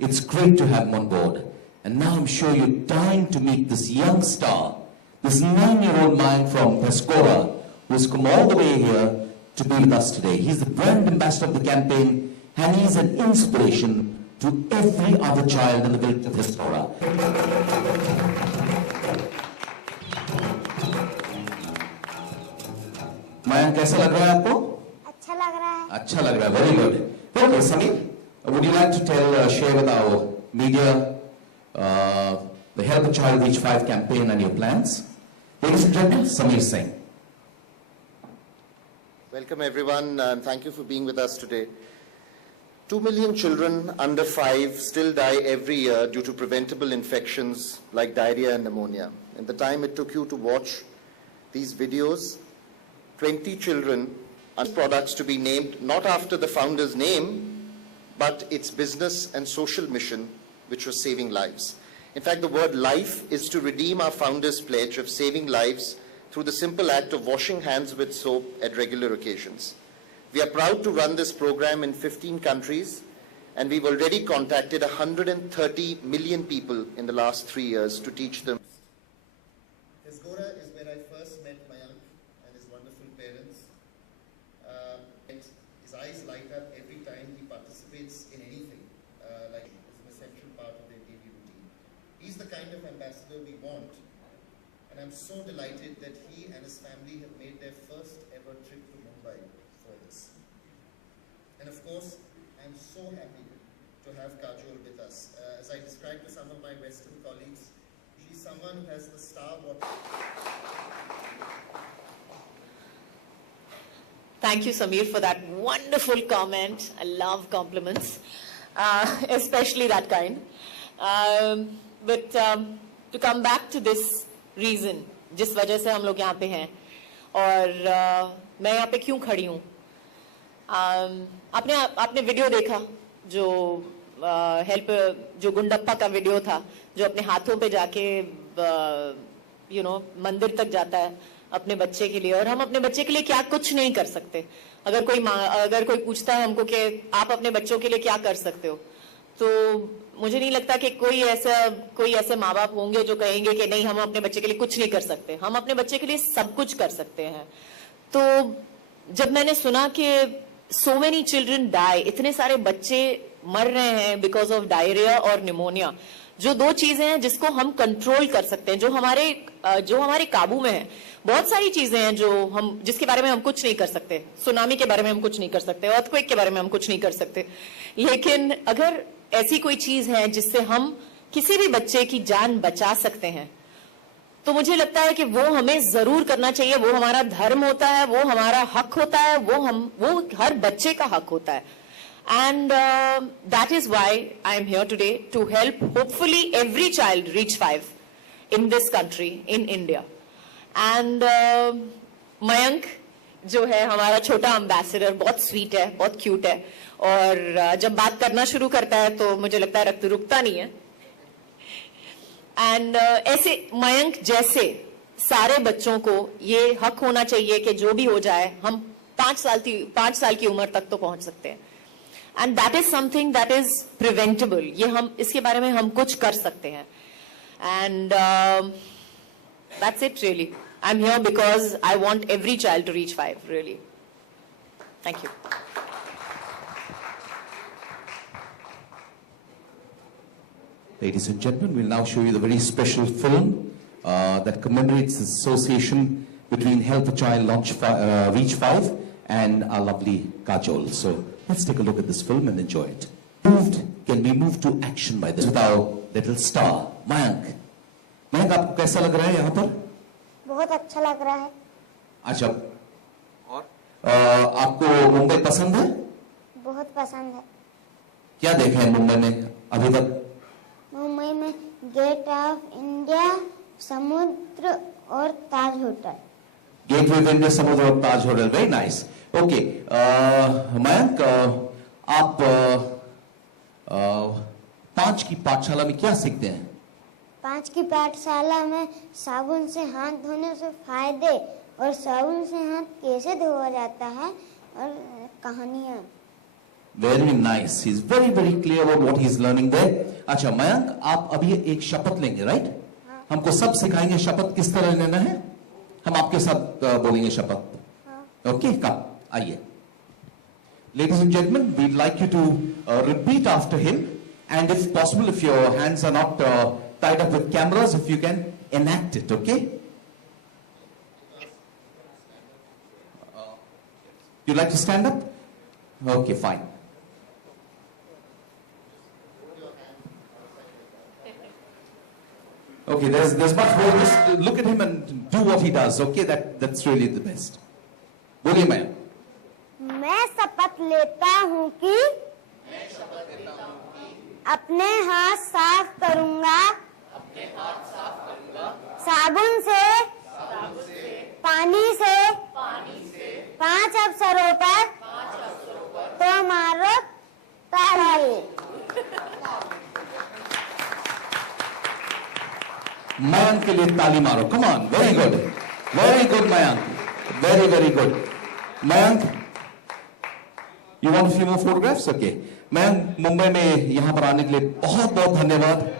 It's great to have him on board. And now I'm sure you're dying to meet this young star, this 9-year-old Mayank from Pescora, who's come all the way here to be with us today. He's the brand ambassador of the campaign, and he's an inspiration to every other child in the village of Pescora. Mayank, कैसा लग रहा है आपको? अच्छा लग रहा है. अच्छा लग रहा है, very good. Okay, Samir, would you like to share with our media the Help a Child Reach 5 campaign and your plans? Ladies and gentlemen, Samir Singh. Welcome everyone, and thank you for being with us today. 2 million children under 5 still die every year due to preventable infections like diarrhea and pneumonia. In the time it took you to watch these videos, 20 children and products to be named not after the founder's name, but its business and social mission, which was saving lives. In fact, the word life is to redeem our founder's pledge of saving lives through the simple act of washing hands with soap at regular occasions. We are proud to run this program in 15 countries, and we've already contacted 130 million people in the last 3 years to teach them. Pescora is where I first met Mayank and his wonderful parents. His eyes light up every time he participates in anything, like it's an essential part of their daily routine. He's the kind of ambassador we want, and I'm so delighted that he and his family have made their first ever trip to Mumbai for this. And of course, I'm so happy to have Kajol with us. As I described to some of my Western colleagues, she's someone who has the star water. Thank you, Samir, for that wonderful comment. I love compliments, especially that kind. But to come back to this reason, जिस वजह से हम लोग यहाँ पे हैं और मैं यहाँ पे क्यों खड़ी हूँ, आपने वीडियो देखा जो जो गुंडप्पा का वीडियो था, जो अपने हाथों पे जाके मंदिर तक जाता है अपने बच्चे के लिए, और हम अपने बच्चे के लिए क्या कुछ नहीं कर सकते. अगर कोई पूछता है हमको कि आप अपने बच्चों के लिए क्या कर सकते हो, तो मुझे नहीं लगता कि कोई ऐसे माँ बाप होंगे जो कहेंगे कि नहीं, हम अपने बच्चे के लिए कुछ नहीं कर सकते. हम अपने बच्चे के लिए सब कुछ कर सकते हैं. तो जब मैंने सुना कि so many children die, इतने सारे बच्चे मर रहे हैं बिकॉज ऑफ डायरिया और निमोनिया, जो दो चीजें हैं जिसको हम कंट्रोल कर सकते हैं, जो हमारे काबू में है. बहुत सारी चीजें हैं जिसके बारे में हम कुछ नहीं कर सकते. सुनामी के बारे में हम कुछ नहीं कर सकते, अर्थक्वेक के बारे में हम कुछ नहीं कर सकते. लेकिन अगर ऐसी कोई चीज है जिससे हम किसी भी बच्चे की जान बचा सकते हैं, तो मुझे लगता है कि वो हमें जरूर करना चाहिए. वो हमारा धर्म होता है, वो हमारा हक होता है, वो हर बच्चे का हक होता है. And that is why I am here today, to help hopefully every child reach 5 in this country, in India. And Mayank जो है हमारा छोटा एम्बेसडर, बहुत स्वीट है, बहुत क्यूट है, और जब बात करना शुरू करता है तो मुझे लगता है रक्त रुकता नहीं है. एंड ऐसे मयंक जैसे सारे बच्चों को ये हक होना चाहिए कि जो भी हो जाए, हम 5 साल की उम्र तक तो पहुंच सकते हैं. And that is something that is preventable. इसके बारे में हम कुछ कर सकते हैं. And that's it really. I am here because I want every child to reach 5 really. Thank you. Ladies and gentlemen, we'll now show you the very special film that commemorates the association between Help a Child Reach 5 and our lovely Kajol. So let's take a look at this film and enjoy it. Can be moved to action by this with our little star, Mayank. Mayank, आपको कैसा लग रहा है यहाँ पर? बहुत अच्छा लग रहा है. अच्छा, और आपको मुंबई पसंद है? बहुत पसंद है. क्या देखे हैं मुंबई में अभी तक? मुंबई में गेट ऑफ इंडिया, समुद्र और Taj hotel. Gate of India, समुद्र और Taj hotel. Very nice. Okay Mayank, आप 5 की पाठशाला में क्या सीखते हैं? 5 की पाठशाला में साबुन से हाथ धोने से फायदे और साबुन से हाथ कैसे धोया जाता है और कहानियां. Very nice. He's very, very clear about what he's learning there. अच्छा मयंक, आप अभी एक शपथ लेंगे, राइट? हमको सब सिखाएंगे शपथ किस तरह लेना है. हम आपके साथ बोलेंगे शपथ. Okay, come, आइए. Ladies and gentlemen, we'd like you to repeat after him, and if possible, if your hands are not tied up with cameras, if you can enact it, okay? You'd like to stand up? Okay, fine. Okay, there's much more. Just look at him and do what he does. Okay, that's really the best. बोलिए मैं. मैं शपथ लेता हूँ कि अपने हाथ साफ करूँगा साबुन से पानी से 5 अवसरों पर तो मारो ताली. मयंक के लिए ताली मारो. Come on, very good Mayank. Very, very good. Mayank, you want a few more photographs? Okay. Mayank, Mumbai में यहां पर आने के लिए बहुत बहुत धन्यवाद.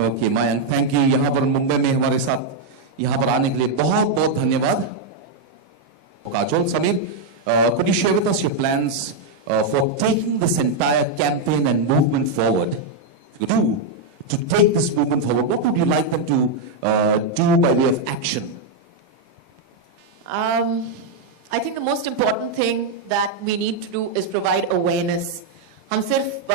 Okay Mayank, thank you. यहां पर मुंबई में हमारे साथ यहां पर आने के लिए बहुत बहुत धन्यवाद. Kajol, Sameer, could you share with us your plans for taking this entire campaign and movement forward? If you do, to take this movement forward, what would you like them to do by way of action? I think the most important thing that we need to do is provide awareness. हम सिर्फ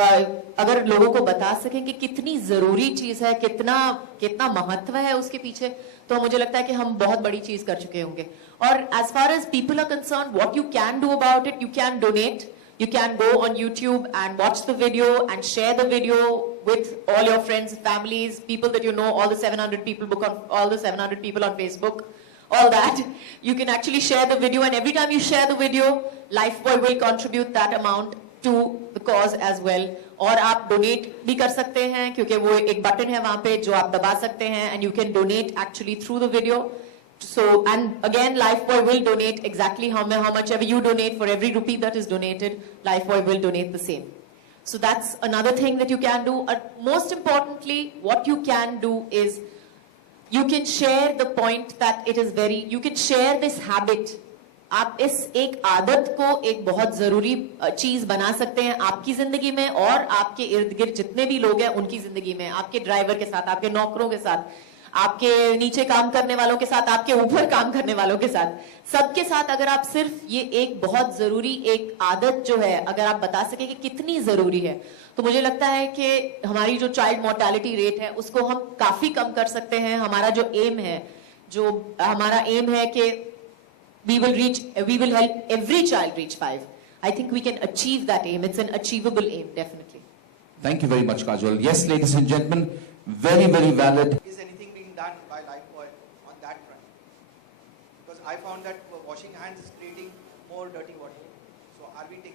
अगर लोगों को बता सकें कि कितनी जरूरी चीज है, कितना महत्व है उसके पीछे, तो मुझे लगता है कि हम बहुत बड़ी चीज कर चुके होंगे. और as far as people are concerned, what you can do about it, you can donate. You can go on YouTube and watch the video and share the video with all your friends, families, people that you know, all the 700 people on Facebook, all that. You can actually share the video, and every time you share the video, Lifeboy will contribute that amount to the cause as well. और आप donate भी कर सकते हैं क्योंकि वो एक button है वहां पे जो आप दबा सकते हैं, and you can donate actually through the video. So, and again, Lifeboy will donate exactly how much ever you donate. For every rupee that is donated, Lifeboy will donate the same. So that's another thing that you can do. Most importantly, what you can do is you can share the point that it is you can share this habit. आप इस एक आदत को एक बहुत जरूरी चीज बना सकते हैं आपकी जिंदगी में और आपके इर्द गिर्द जितने भी लोग हैं उनकी जिंदगी में, आपके ड्राइवर के साथ, आपके नौकरों के साथ, आपके नीचे काम करने वालों के साथ, आपके ऊपर काम करने वालों के साथ, सबके साथ अगर आप सिर्फ ये एक बहुत जरूरी एक आदत जो है अगर आप बता सके कि कितनी जरूरी है, तो मुझे लगता है कि हमारी जो चाइल्ड मोर्टेलिटी रेट है उसको हम काफी कम कर सकते हैं. हमारा जो एम है, जो हमारा एम है कि we will help every child reach 5. I think we can achieve that aim. It's an achievable aim, definitely. Thank you very much, Kajol. Yes, ladies and gentlemen, very, very valid. Is anything being done by Lifeboy on that front? Because I found that washing hands is creating more dirty water. So are we taking